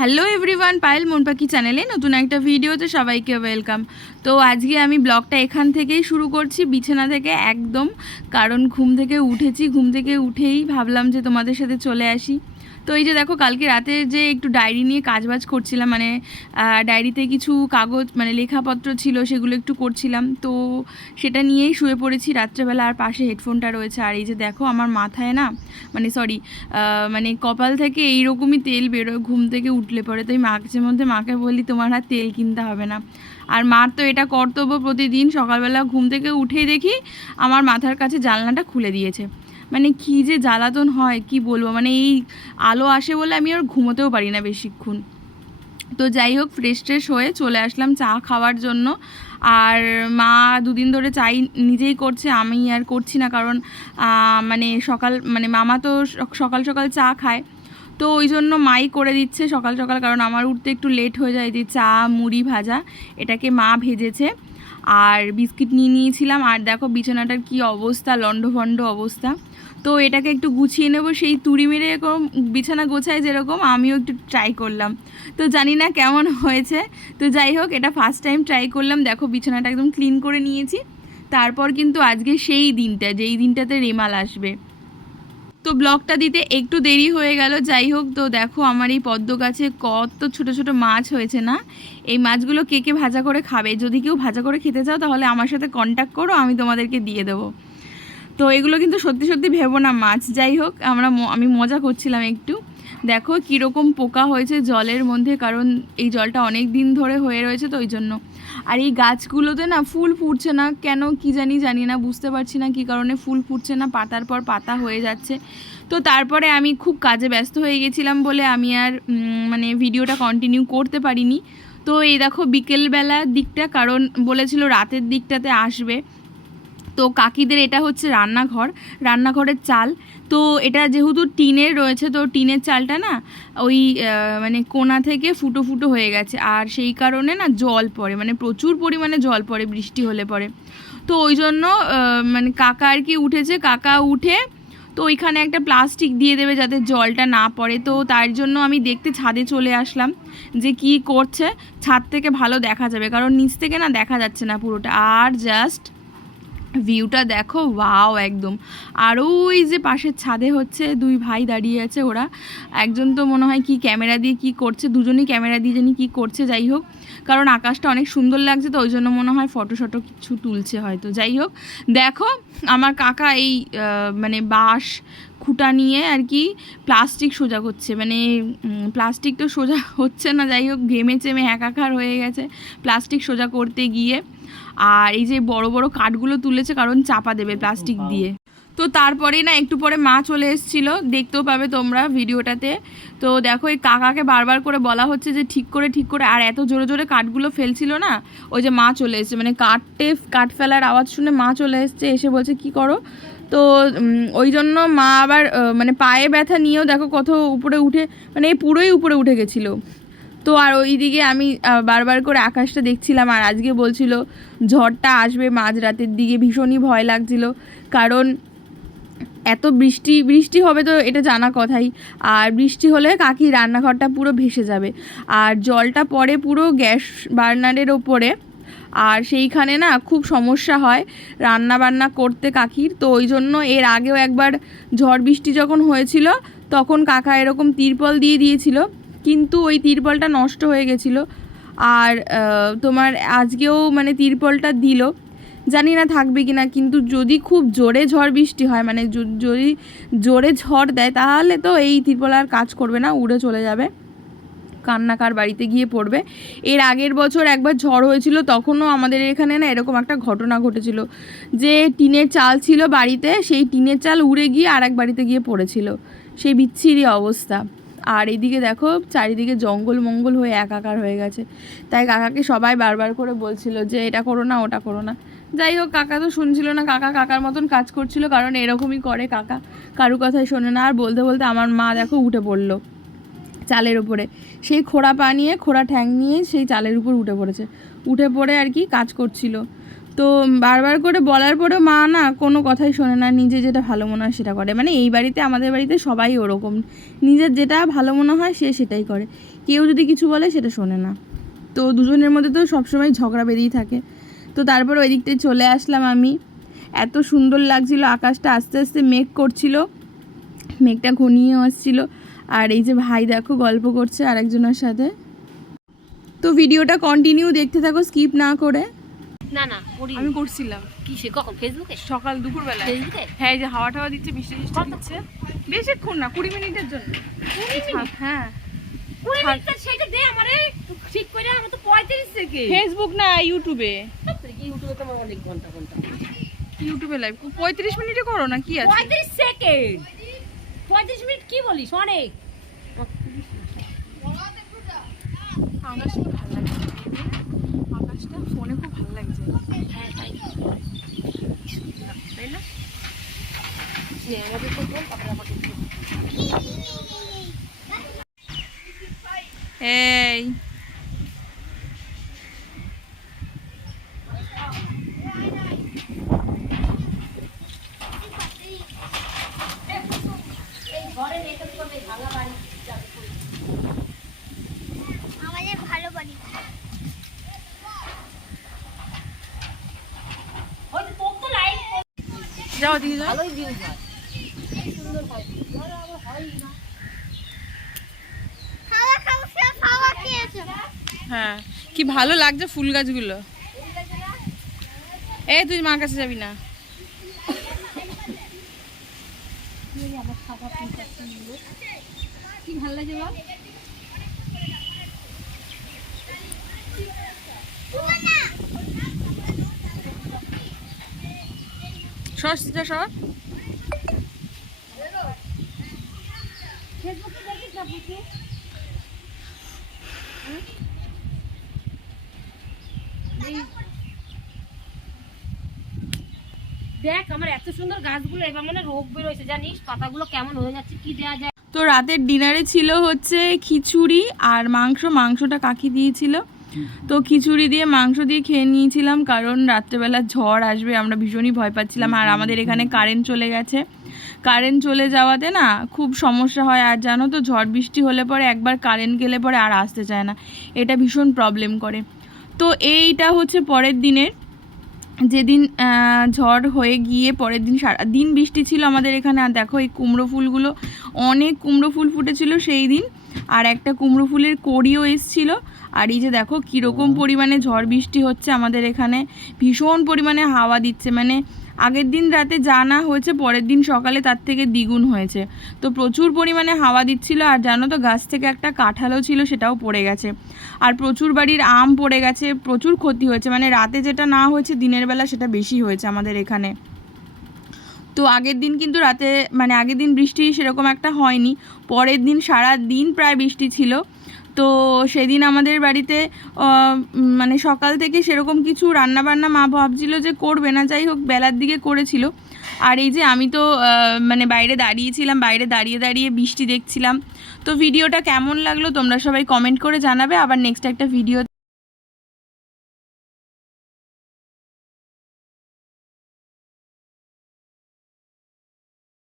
Hello everyone, Payel মন পাখি চ্যানেলে নতুন একটা ভিডিওতে সবাইকে ওয়েলকাম। তো আজকে আমি ব্লগটা এখান থেকেই শুরু করছি, বিছানা থেকে একদম। কারণ ঘুম থেকে উঠেই ভাবলাম যে তোমাদের সাথে চলে আসি। তো এই যে দেখো, কালকে রাতে যে একটু ডায়েরি নিয়ে কাজবাজ করছিলাম, মানে ডায়েরিতে কিছু কাগজ মানে লেখাপত্র ছিল, সেগুলো একটু করছিলাম। তো সেটা নিয়েই শুয়ে পড়েছি রাত্রেবেলা, আর পাশে হেডফোনটা রয়েছে। আর এই যে দেখো, আমার মাথায় না মানে কপাল থেকে এইরকমই তেল বেরোয় ঘুম থেকে উঠলে পরে। তো এই মাকে বলি তোমার আর তেল কিনতে হবে না। আর মার তো এটা কর্তব্য, প্রতিদিন সকালবেলা ঘুম থেকে উঠেই দেখি আমার মাথার কাছে জানলাটা খুলে দিয়েছে। মানে কী যে জ্বালাতন হয় কি বলবো, মানে এই আলো আসে বলে আমি আর ঘুমোতেও পারি না বেশিক্ষণ। তো যাই হোক, ফ্রেশ হয়ে চলে আসলাম চা খাওয়ার জন্য। আর মা দুদিন ধরে চাই নিজেই করছে, আমি আর করছি না। কারণ মানে মামা তো সকাল সকাল চা খায়, তো ওই জন্য মাই করে দিচ্ছে সকাল সকাল। কারণ আমার উঠতে একটু লেট হয়ে যায়। যে চা মুড়ি ভাজা, এটাকে মা ভেজেছে। আর বিস্কিট নিয়ে নিয়েছিলাম। আর দেখো বিছানাটার কি অবস্থা, লন্ডভন্ড অবস্থা। তো এটাকে একটু গুছিয়ে নেব, সেই তুড়ি মেরে এরকম বিছানা গোছায় যেরকম, আমিও একটু ট্রাই করলাম। তো জানি না কেমন হয়েছে। তো যাই হোক, এটা ফার্স্ট টাইম ট্রাই করলাম। দেখো বিছানাটা একদম ক্লিন করে নিয়েছি। তারপর কিন্তু আজকে সেই দিনটা, যেই দিনটাতে রেমাল আসবে। তো ব্লগটা দিতে একটু দেরি হয়ে গেল। যাই হোক, তো দেখো আমার এই পদ্ম গাছে কত ছোট ছোট মাছ হয়েছে না। এই মাছগুলো কে কে ভাজা করে খাবে, যদি কেউ ভাজা করে খেতে চাও তাহলে আমার সাথে কন্ট্যাক্ট করো, আমি তোমাদেরকে দিয়ে দেবো। তো এগুলো কিন্তু সত্যি সত্যি ভেবো না মাছ। যাই হোক, আমি মজা করছিলাম একটু। দেখো কীরকম পোকা হয়েছে জলের মধ্যে, কারণ এই জলটা অনেক দিন ধরে হয়ে রয়েছে, তো ওই জন্য। আর এই গাছগুলোতে না ফুল ফুটছে না কেন, কি জানি না, বুঝতে পারছি না কী কারণে ফুল ফুটছে না, পাতার পর পাতা হয়ে যাচ্ছে। তো তারপরে আমি খুব কাজে ব্যস্ত হয়ে গেছিলাম বলে আমি আর মানে ভিডিওটা কন্টিনিউ করতে পারিনি। তো এই দেখো বিকেলবেলার দিকটা, কারণ বলেছিল রাতের দিকটাতে আসবে। তো কাকিদের এটা হচ্ছে রান্নাঘরের চাল। তো এটা যেহেতু টিনের রয়েছে, তো টিনের চালটা না ওই মানে কোণা থেকে ফুটো ফুটো হয়ে গেছে। আর সেই কারণে না জল পড়ে, মানে প্রচুর পরিমাণে জল পড়ে বৃষ্টি হলে পরে। তো ওই জন্য মানে কাকা আর কি উঠেছে, কাকা উঠে তো ওইখানে একটা প্লাস্টিক দিয়ে দেবে যাতে জলটা না পড়ে। তো তার জন্য আমি দেখতে ছাদে চলে আসলাম যে কি করছে। ছাদ থেকে ভালো দেখা যাবে, কারণ নিচ থেকে না দেখা যাচ্ছে না পুরোটা। আর জাস্ট ভিউটা দেখো, ওয়াও একদম। আর ওই যে পাশের ছাদে হচ্ছে দুই ভাই দাঁড়িয়ে আছে, ওরা একজন তো মনে হয় কি ক্যামেরা দিয়ে কি করছে, দুজনেই ক্যামেরা দিয়ে জানি কি করছে। যাই হোক, কারণ আকাশটা অনেক সুন্দর লাগছে, তো ওই জন্য মনে হয় ফটো কিছু তুলছে হয়তো। যাই হোক, দেখো আমার কাকা এই মানে বাঁশ খুঁটা নিয়ে আর কি প্লাস্টিক সোজা করছে। মানে প্লাস্টিক তো সোজা হচ্ছে না, যাই হোক ঘেমে চেমে একাকার হয়ে গেছে প্লাস্টিক সোজা করতে গিয়ে। আর এই যে বড় বড় কাঠগুলো তুলেছে, কারণ চাপা দেবে প্লাস্টিক দিয়ে। তো তারপরেই না একটু পরে মা চলে এসেছিলো, দেখতেও পাবে তোমরা ভিডিওটাতে। তো দেখো এই কাকাকে বারবার করে বলা হচ্ছে যে ঠিক করে, আর এত জোরে জোরে কাঠগুলো ফেলছিল না, ওই যে মা চলে এসছে, মানে কাঠ ফেলার আওয়াজ শুনে মা চলে এসছে, এসে বলছে কি করো। তো ওই জন্য মা আবার মানে পায়ে ব্যথা নিয়েও দেখো কত উপরে উঠে, মানে পুরোই উপরে উঠে গেছিলো। তো আর ওই দিকে আমি বারবার করে আকাশটা দেখছিলাম। আর আজকে বলছিল ঝড়টা আসবে মাঝরাতের দিকে, ভীষণই ভয় লাগছিল। কারণ এত বৃষ্টি হবে তো এটা জানা কথাই। আর বৃষ্টি হলে কাকির রান্নাঘরটা পুরো ভেসে যাবে। আর জলটা পড়ে পুরো গ্যাস বার্নারের ওপরে, আর সেইখানে না খুব সমস্যা হয় রান্না বান্না করতে কাকির। তো ওই জন্য এর আগেও একবার ঝড় বৃষ্টি যখন হয়েছিল, তখন কাকা এরকম তিরপল দিয়ে দিয়েছিল, কিন্তু ওই তিরপলটা নষ্ট হয়ে গেছিলো। আর তোমার আজকেও মানে তিরপলটা দিল, জানি না থাকবে কি না। কিন্তু যদি খুব জোরে ঝড় বৃষ্টি হয়, মানে যদি জোরে ঝড় দেয়, তাহলে তো এই তিরপল আর কাজ করবে না, উড়ে চলে যাবে, কার বাড়িতে গিয়ে পড়বে। এর আগের বছর একবার ঝড় হয়েছিল, তখনও আমাদের এখানে না এরকম একটা ঘটনা ঘটেছিল যে টিনের চাল ছিল বাড়িতে, সেই টিনের চাল উড়ে গিয়ে আর এক বাড়িতে গিয়ে পড়েছিল, সেই বিচ্ছিরি অবস্থা। আর এইদিকে দেখো চারিদিকে জঙ্গল হয়ে একাকার হয়ে গেছে। তাই কাকাকে সবাই বারবার করে বলছিল যে এটা করো না ওটা করো না। যাই হোক, কাকা তো শুনছিল না, কাকা কাকার মতন কাজ করছিল, কারণ এরকমই করে কাকা, কারু কথাই শোনে না। আর বলতে বলতে আমার মা দেখো উঠে পড়লো চালের উপরে, সেই খোড়া ঠ্যাং নিয়ে সেই চালের উপর উঠে পড়েছে, উঠে পড়ে আর কি কাজ করছিল। তো বারবার করে বলার পরেও মা না কোনো কথাই শোনে না, নিজে যেটা ভালো মনে হয় সেটা করে। মানে এই বাড়িতে, আমাদের বাড়িতে সবাই ওরকম, নিজের যেটা ভালো মনে হয় সে সেটাই করে, কেউ যদি কিছু বলে সেটা শোনে না। তো দুজনের মধ্যে তো সবসময় ঝগড়া বেরিয়েই থাকে। তো তারপর ওই দিকটায় চলে আসলাম আমি। এত সুন্দর লাগছিল, আকাশটা আস্তে আস্তে মেঘ করছিল, মেঘটা ঘনিয়ে আসছিল। আর এই যে ভাই দেখো গল্প করছে আরেকজনের সাথে। তো ভিডিওটা কন্টিনিউ দেখতে থাকো, স্কিপ না করে। না না আমি করছিলাম। কিসে, কখন? ফেসবুকে? সকাল দুপুরবেলা। ফেসবুকে? হ্যাঁ, এই যে হাওয়া টাওয়া দিচ্ছে, বৃষ্টি বৃষ্টি দিচ্ছে। বেশিক্ষণ না, 20 মিনিটের জন্য। 20 মিনিট? হ্যাঁ, 20 মিনিট সেটা দে আমারে ঠিক করে। আমার তো 35 সেকেন্ড। ফেসবুক না, ইউটিউবে। ইউটিউবে তো আমার অনেক ঘন্টা ঘন্টা। ইউটিউবে লাইভ 35 মিনিটে করো না, কি আছে? 35 সেকেন্ড। 35 মিনিট কি বলিস? অনেক। আকাশটা খুব ভালো লাগছে, আকাশটা ফোনে খুব ভালো লাগছে। হ্যাঁ তাই। তাই না? আমাদের তো বল, তারপরে আমাকে এই আমাদের ভালো বাড়ি। ওই তো তোর তো লাইভ যাও দিকে যাও। ভালোই ভিউজ হয়। সুন্দর হয়। ধরো আবার হয় না। খাওয়া খাওয়া খাওয়া খেয়েছো? হ্যাঁ, কি ভালো লাগছে ফুল গাছগুলো। এই তুই মার কাছে যাবি না? কি ভালো লাগে বল? সর সিটা সর। ফেসবুকে দেখিস না পুচি? দেখ আমার এত সুন্দর গাছগুলো, এবার মানে রোগ বেরোয়েছে জানিস, পাতাগুলো কেমন হয়ে যাচ্ছে, কি দেয়া যায়? তো রাতের ডিনারে ছিল হচ্ছে খিচুড়ি আর মাংস। মাংসটা কাকি দিয়েছিল, তো খিচুড়ি দিয়ে মাংস দিয়ে খেয়ে নিয়েছিলাম, কারণ রাত্রেবেলা ঝড় আসবে আমরা ভীষণই ভয় পাচ্ছিলাম। আর আমাদের এখানে কারেন্ট চলে গেছে, কারেন্ট চলে যাওয়াতে না খুব সমস্যা হয়। আর জানো তো, ঝড় বৃষ্টি হলে পরে একবার কারেন্ট গেলে পরে আর আসতে চায় না, এটা ভীষণ প্রবলেম করে। তো এইটা হচ্ছে পরের দিনের, যেদিন ঝড় হয়ে গিয়ে পরের দিন সারা দিন বৃষ্টি ছিল আমাদের এখানে। আর দেখো এই কুমড়ো ফুলগুলো, অনেক কুমড়ো ফুল ফুটেছিল সেই দিন, আর একটা কুমড়ো ফুলের কড়িও এসছিল। আর এই যে দেখো কীরকম পরিমাণে ঝড় বৃষ্টি হচ্ছে আমাদের এখানে, ভীষণ পরিমাণে হাওয়া দিচ্ছে। মানে আগের দিন রাতে যা না হয়েছে পরের দিন সকালে তার থেকে দ্বিগুণ হয়েছে। তো প্রচুর পরিমাণে হাওয়া দিচ্ছিল। আর জানো তো, গাছ থেকে একটা কাঁঠালও ছিল, সেটাও পড়ে গেছে। আর প্রচুর বাড়ির আম পড়ে গেছে, প্রচুর ক্ষতি হয়েছে। মানে রাতে যেটা না হয়েছে দিনের বেলা সেটা বেশি হয়েছে আমাদের এখানে। তো আগের দিন কিন্তু রাতে, মানে আগের দিন বৃষ্টি সেরকম একটা হয়নি, পরের দিন সারা দিন প্রায় বৃষ্টি ছিল। তো সেদিন আমাদের বাড়িতে মানে সকাল থেকে সেরকম কিছু রান্নাবান্না মা ভাবছিল যে করবে না, যাই হোক বেলার দিকে করেছিল। আর এই যে আমি তো মানে বাইরে দাঁড়িয়েছিলাম, বাইরে দাঁড়িয়ে দাঁড়িয়ে বৃষ্টি দেখছিলাম। তো ভিডিওটা কেমন লাগলো তোমরা সবাই কমেন্ট করে জানাবে। আবার নেক্সট একটা ভিডিও